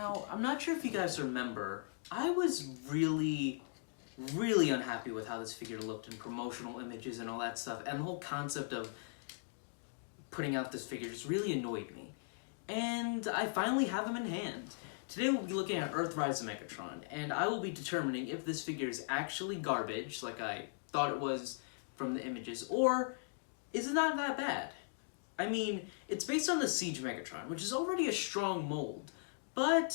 Now, I'm not sure if you guys remember, I was really unhappy with how this figure looked in promotional images and all that stuff, and the whole concept of putting out this figure just really annoyed me. And I finally have him in hand. Today we'll be looking at Earthrise Megatron, and I will be determining if this figure is actually garbage, like I thought it was from the images, or is it not that bad? I mean, it's based on the Siege Megatron, which is already a strong mold, but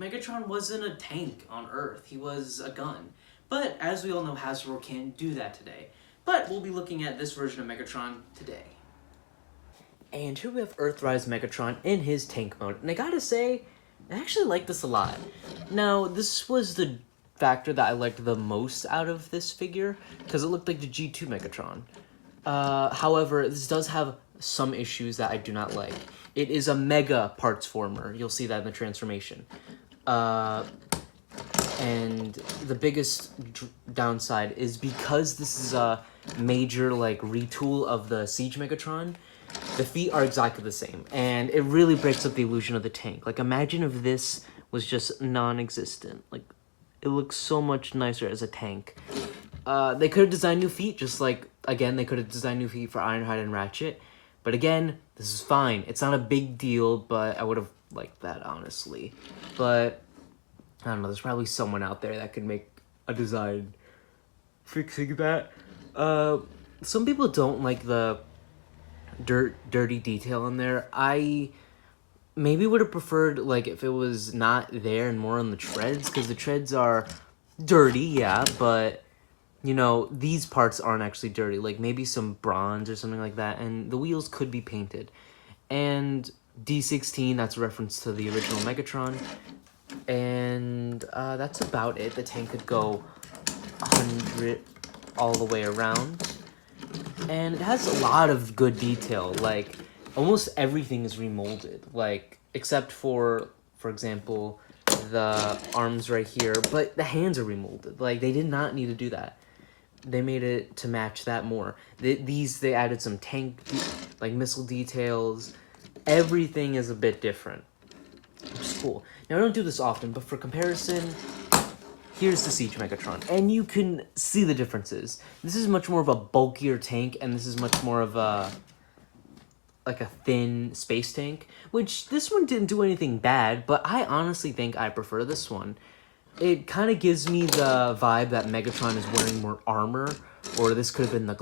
Megatron wasn't a tank on Earth, he was a gun. But as we all know, Hasbro can't do that today. But we'll be looking at this version of Megatron today. And here we have Earthrise Megatron in his tank mode, and I gotta say, I actually like this a lot. Now, this was the factor that I liked the most out of this figure, because it looked like the G2 Megatron. However, this does have some issues that I do not like. It is a mega parts former. You'll see that in the transformation. And the biggest downside is because this is a major retool of the Siege Megatron, the feet are exactly the same, and it really breaks up the illusion of the tank. Like, imagine if this was just non-existent. Like, it looks so much nicer as a tank. They could have designed new feet, just like, again, they could have designed new feet for Ironhide and Ratchet. But again, this is fine. It's not a big deal, but I would have liked that, honestly. But, I don't know, there's probably someone out there that could make a design fixing that. Some people don't like the dirty detail in there. I maybe would have preferred, like, if it was not there and more on the treads, because the treads are dirty, yeah, but, you know, these parts aren't actually dirty. Like, maybe some bronze or something like that, and the wheels could be painted. And D16, that's a reference to the original Megatron. And that's about it. The tank could go 100 all the way around. And it has a lot of good detail. Like, almost everything is remolded. Like, except for example, the arms right here. But the hands are remolded. Like, they did not need to do that. They made it to match that more. They added some tank, missile details. Everything is a bit different, which is cool. Now, I don't do this often, but for comparison, here's the Siege Megatron, and you can see the differences. This is much more of a bulkier tank, and this is much more of a thin space tank, which this one didn't do anything bad, but I honestly think I prefer this one. It kind of gives me the vibe that Megatron is wearing more armor, or this could have been the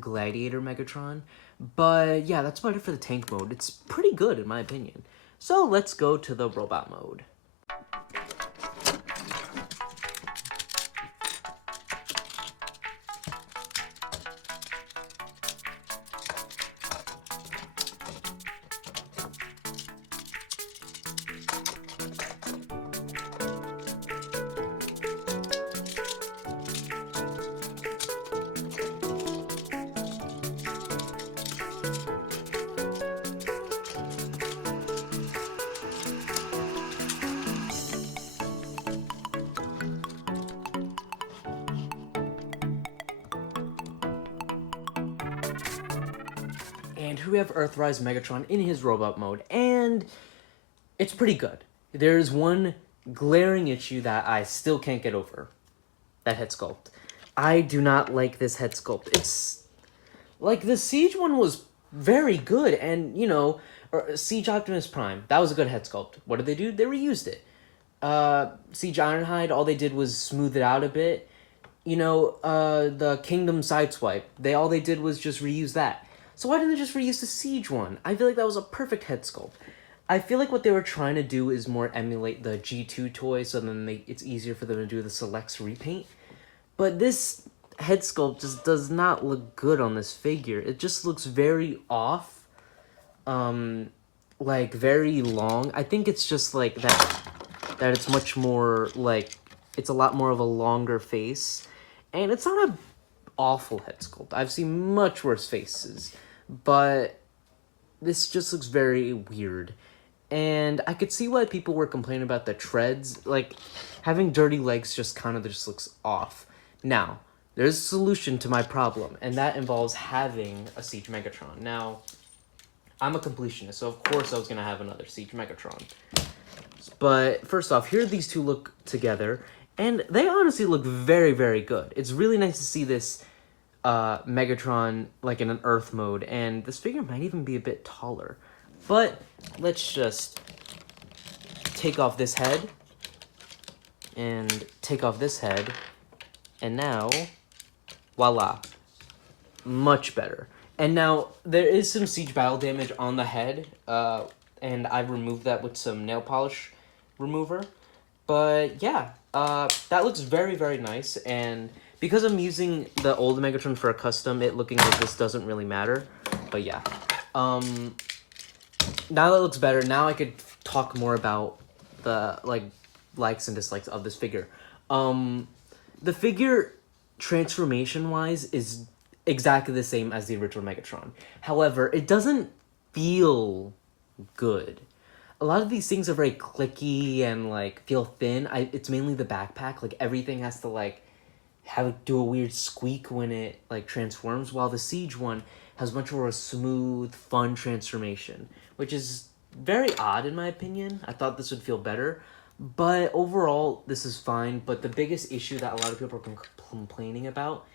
Gladiator Megatron. But yeah, that's about it for the tank mode. It's pretty good in my opinion. So let's go to the robot mode. And here we have Earthrise Megatron in his robot mode, and it's pretty good. There's one glaring issue that I still can't get over. That head sculpt. I do not like this head sculpt. It's like the Siege one was very good, and you know, Siege Optimus Prime, that was a good head sculpt. What did they do? They reused it. Siege Ironhide, all they did was smooth it out a bit. You know, the Kingdom Sideswipe, all they did was just reuse that. So why didn't they just reuse the Siege one? I feel like that was a perfect head sculpt. I feel like what they were trying to do is more emulate the G2 toy, so then it's easier for them to do the Selects repaint. But this head sculpt just does not look good on this figure. It just looks very off. Like, very long. I think it's just like that it's much more, like, it's a lot more of a longer face. And it's not an awful head sculpt. I've seen much worse faces. But this just looks very weird. And I could see why people were complaining about the treads. Like, having dirty legs just kind of just looks off. Now, there's a solution to my problem, and that involves having a Siege Megatron. Now, I'm a completionist, so of course I was going to have another Siege Megatron. But first off, here these two look together, and they honestly look very, very good. It's really nice to see this Megatron like in an Earth mode, and this figure might even be a bit taller. But let's just take off this head, and take off this head, and now, voila, much better. And now, there is some siege battle damage on the head, and I removed that with some nail polish remover. But yeah, that looks very, very nice, and because I'm using the old Megatron for a custom, it looking like this doesn't really matter. But yeah, now that looks better. Now I could talk more about the likes and dislikes of this figure. The figure transformation wise is exactly the same as the original Megatron. However, it doesn't feel good. A lot of these things are very clicky and like feel thin. It's mainly the backpack. Like everything has to like do a weird squeak when it like transforms, while the Siege one has much more a smooth, fun transformation, which is very odd in my opinion. I thought this would feel better, but overall this is fine. But the biggest issue that a lot of people are complaining about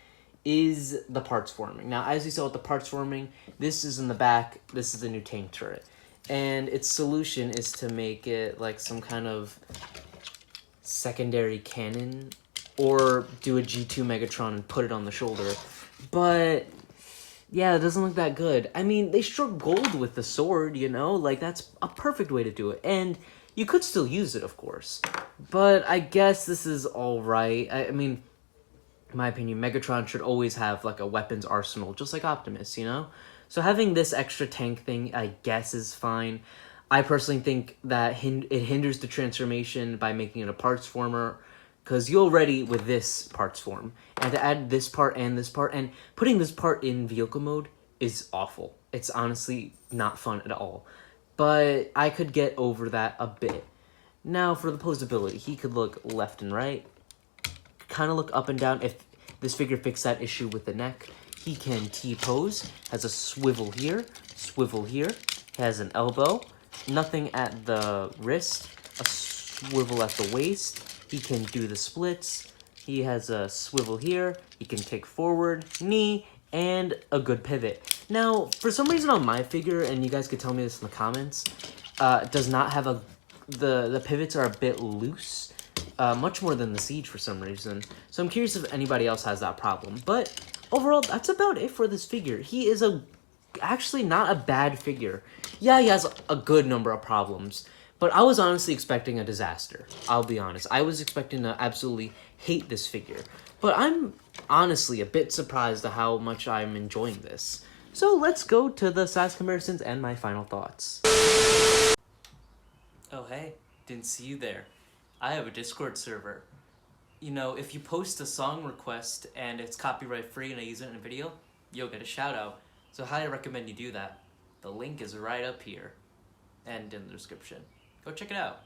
is the parts forming. Now, as you saw with the parts forming, this is in the back, this is the new tank turret. And its solution is to make it like some kind of secondary cannon, or do a G2 Megatron and put it on the shoulder. But yeah, it doesn't look that good. I mean, they struck gold with the sword, you know? Like, that's a perfect way to do it. And you could still use it, of course. But I guess this is alright. I mean, in my opinion, Megatron should always have, like, a weapons arsenal, just like Optimus, you know? So having this extra tank thing, I guess, is fine. I personally think that it hinders the transformation by making it a parts former, because you already with this parts form. And to add this part, and putting this part in vehicle mode is awful. It's honestly not fun at all. But I could get over that a bit. Now, for the posability, he could look left and right, kind of look up and down. If this figure fixed that issue with the neck, he can T-pose, has a swivel here, has an elbow, nothing at the wrist, a swivel at the waist, he can do the splits, he has a swivel here, he can take forward, knee, and a good pivot. Now, for some reason on my figure, and you guys could tell me this in the comments, does not have the pivots are a bit loose, much more than the Siege for some reason. So I'm curious if anybody else has that problem. But overall, that's about it for this figure. He is actually not a bad figure. Yeah, he has a good number of problems, but I was honestly expecting a disaster. I'll be honest. I was expecting to absolutely hate this figure. But I'm honestly a bit surprised at how much I'm enjoying this. So let's go to the size comparisons and my final thoughts. Oh hey, didn't see you there. I have a Discord server. You know, if you post a song request and it's copyright free and I use it in a video, you'll get a shout out. So I highly recommend you do that. The link is right up here and in the description. Go check it out.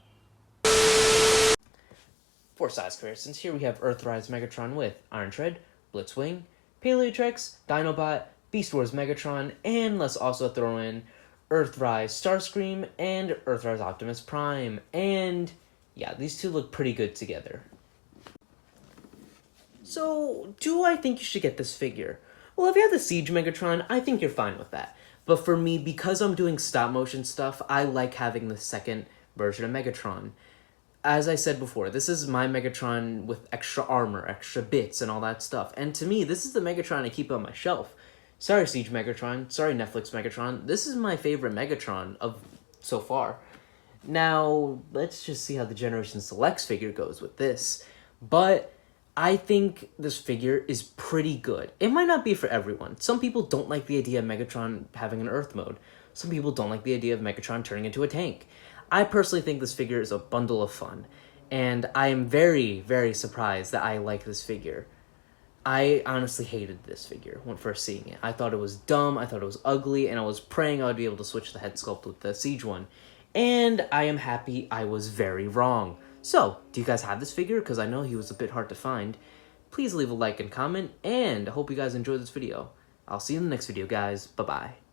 For size comparisons, here we have Earthrise Megatron with Iron Tread, Blitzwing, Paleotrex, Dinobot, Beast Wars Megatron, and let's also throw in Earthrise Starscream and Earthrise Optimus Prime. And yeah, these two look pretty good together. So, do I think you should get this figure? Well, if you have the Siege Megatron, I think you're fine with that. But for me, because I'm doing stop motion stuff, I like having the second version of Megatron. As I said before, this is my Megatron with extra armor, extra bits, and all that stuff. And to me, this is the Megatron I keep on my shelf. Sorry, Siege Megatron. Sorry, Netflix Megatron. This is my favorite Megatron of so far. Now, let's just see how the Generation Selects figure goes with this. But I think this figure is pretty good. It might not be for everyone. Some people don't like the idea of Megatron having an Earth mode. Some people don't like the idea of Megatron turning into a tank. I personally think this figure is a bundle of fun. And I am very, very surprised that I like this figure. I honestly hated this figure when first seeing it. I thought it was dumb, I thought it was ugly, and I was praying I would be able to switch the head sculpt with the Siege one. And I am happy I was very wrong. So, do you guys have this figure? Because I know he was a bit hard to find. Please leave a like and comment, and I hope you guys enjoyed this video. I'll see you in the next video, guys. Bye-bye.